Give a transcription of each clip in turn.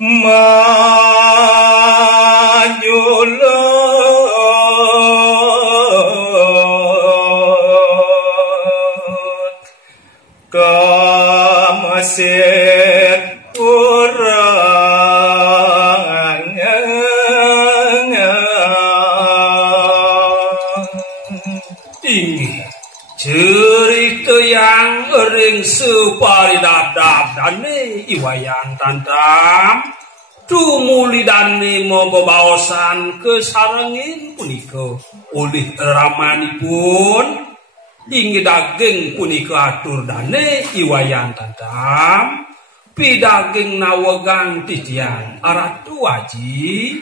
Majulut ke Mesir urang tinggi cerita yang ring separidadap dane iwayan tantam tumuli dane moga baosan kesarengin punika oleh ramanipun ingi daging punika atur dane iwayan tantam pidaging nawegang titian aratu aji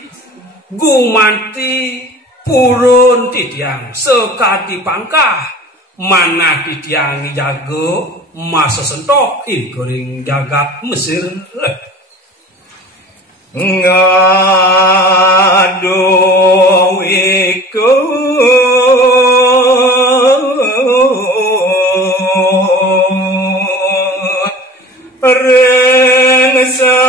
gumanti purun titiang sekati pangkah mana titiang jago masa sentok goring jagat Mesir ngadu iku rengsan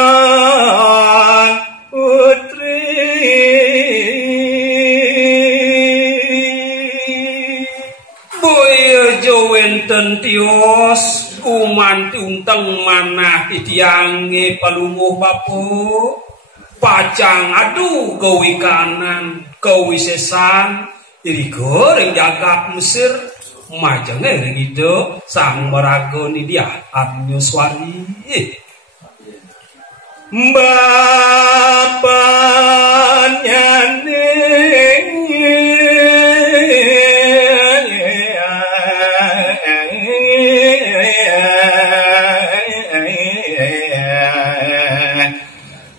wenten tios kumantung teng manah titiange palumuh bapo pacang aduh gawi kanan gawi sesan jadi goreng jagat Mesir majang ring itu sang meragoni dia Abnyuswari bapaknya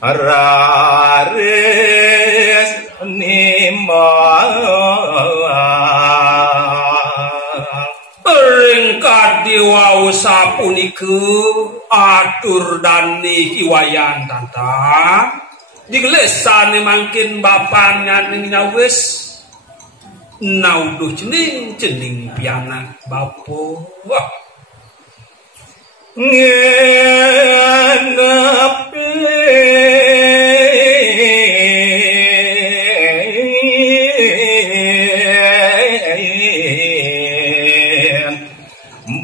raris ringkat diwau sapuniku atur dani kiwayan tanta digelesane mangkin bapaknya ningnya wis nauduh cening pianak bapo wah ngenepi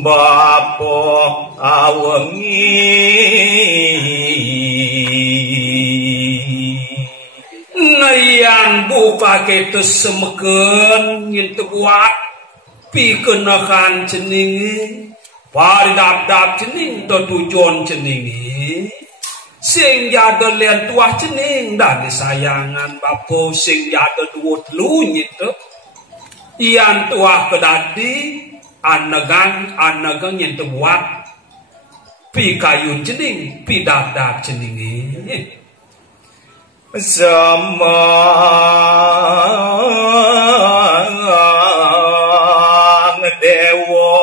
bapo awengi nayan buka ketu semeken ngintu buat pikenakan ceningi paridap cening to tujuan ceningi sing jada lian tuah cening dan sayangan bapo sing jada duwut lunyit ian tuah kedadi anagang yang terbuat pi kayun cening pi dap ceningi sama dewa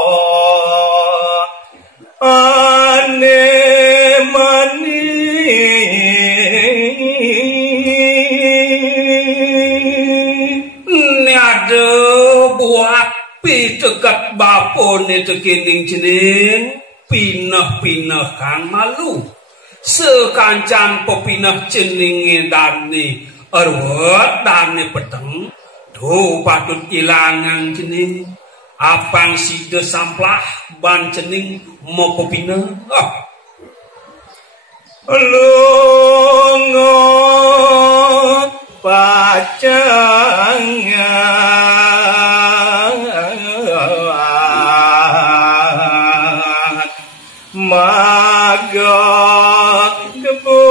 ane mani ini ada buat pi cekat bapon itu kining cening pinah kang malu sekancan pepinah cening dani arwet dani peteng tuh patut ilangan cening apang sida samplah ban cening mau pepinah lungo pacangnya magak debu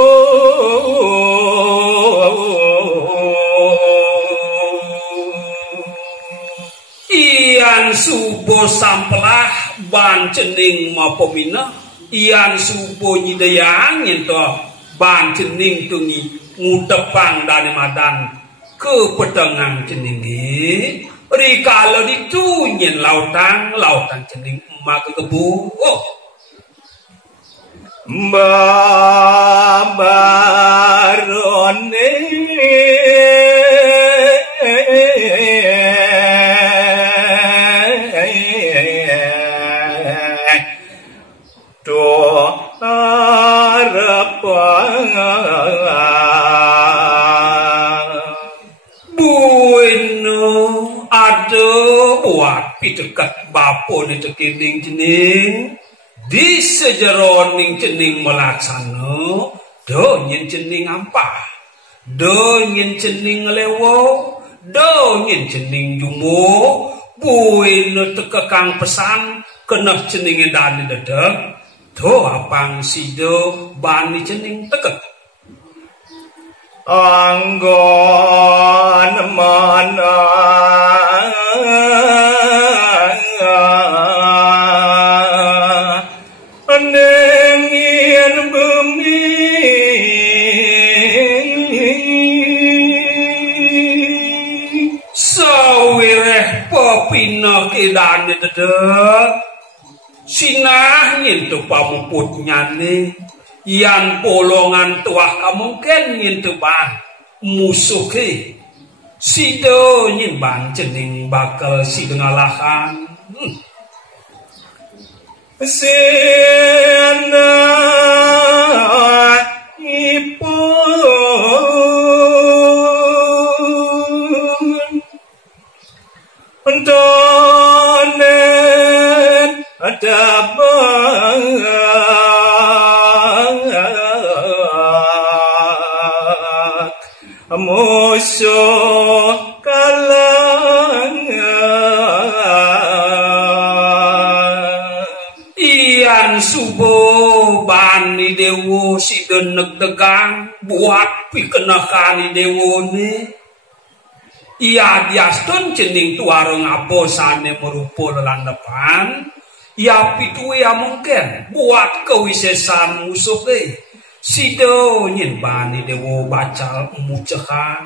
ian subo samplah ban cening mau pemina ian subo nyidayang ento ban cening tungi ngutepang dani madan ke petengang ceningi rikala ditunyin lautan cening emak kebu Babarone to Aduh buat pitekat bapo di tekining cening di sejeroning cening melaksana do nyen cening ampah do nyen cening lewo do nyen cening jumo buin tekekang pesan kena cening edan dedek do apang sido bani cening tekek anggon mana anengin bumi sawireh popina kedane dedek sinah nyentuh pamuput nyane yan polongan tuah kamungken nyentuh bang musuh ke sido nyimbang cening bakal si ngalahan sena ipun donen ada musuh kalangan ian subuh bani dewo si denek degang buat pikenakani dewo ni ia diaston cening tuareng abosane merupa lelandepan ia pitu ya mungkin buat kewisesan musuh sido nyen bani dewo bacal mucehan